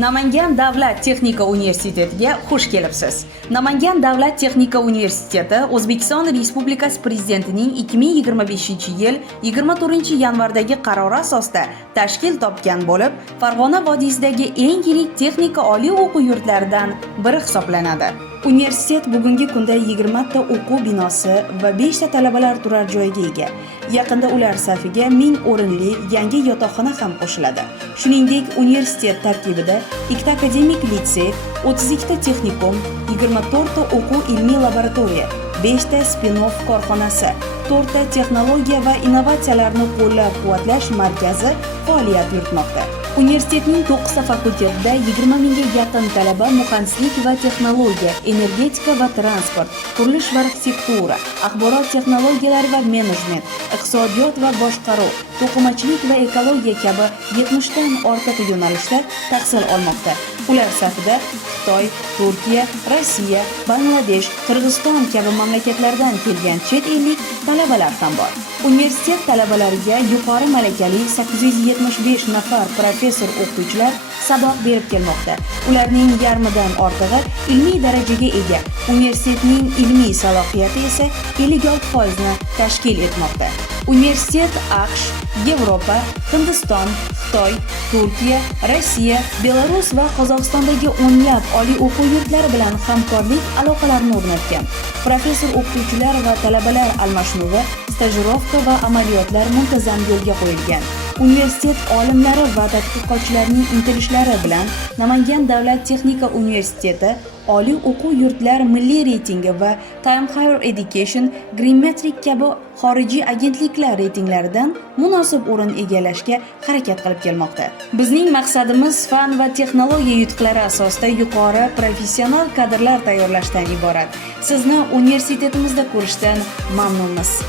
Namangan davlat texnika universitetiga xush kelibsiz. Namangan davlat texnika universiteti O'zbekiston Respublikasi Prezidentining 2025-yil 24-yanvardagi qarori asosida tashkil topgan bo'lib, Farg'ona vodiysidagi eng yirik texnika oliy o'quv yurtlaridan biri hisoblanadi. Universitet bugungi kunda 20 ta o'quv binosi va 5 ta talabalar turar joyiga ega. Yaqinda ular safiga 1000 o'rinli yangi yotoqxona ham qo'shiladi. Shuningdek, universitet tarkibida 2 ta akademik litsey, 32 ta texnikum, 24 ta o'quv ilmiy laboratoriya, 5 ta spin-off korxonasi, 4 ta texnologiya va innovatsiyalarni qo'llab-quvvatlash markazi faoliyat yuritmoqda. Universitetning 9 ta fakultetida 20 mingga yaqin talaba muhandislik va texnologiya, energetika va transport, qurilish va arxitektura, axborot texnologiyalari va menejment, iqtisodiyot va boshqaruv, to'qimachilik va ekologiya kabi 70 dan ortiq yo'nalishda tahsil olmoqda. Ular safida Xitoy, Turkiya, Rossiya, Bangladesh, Qirg'iziston kabi mamlakatlardan kelgan chet ellik talabalar ham bor. Universitet talabalariga yuqori malakali 875 nafar professor o'qituvchilar saboq berib kelmoqda. Ularning yarmidan ortig'i ilmiy darajaga ega. Universitetning ilmiy salohiyati esa 56% ni tashkil etmoqda. Universitet AQSh, Yevropa, Hindiston, Xitoy, Turkiya, Rossiya, Belarus va Qozog'istondagi o'nlab oliy o'quv yurtlari bilan hamkorlik aloqalarini o'rnatgan. Professor o'qituvchilar va talabalar almashinuvi, stajirovka va amaliyotlar muntazam yo'lga qo'yilgan. Universitet olimlari va tadqiqotchilarining intilishlari bilan Namangan davlat texnika universiteti oliy o'quv yurtlar milliy reytingi va Time Higher Education, Green Metric kabi xorijiy agentliklar reytinglaridan munosib o'rin egallashga harakat qilib kelmoqda. Bizning maqsadimiz fan va texnologiya yutuqlari asosida yuqori professional kadrlar tayyorlashdan iborat. Sizni universitetimizda ko'rishdan mamnunmiz.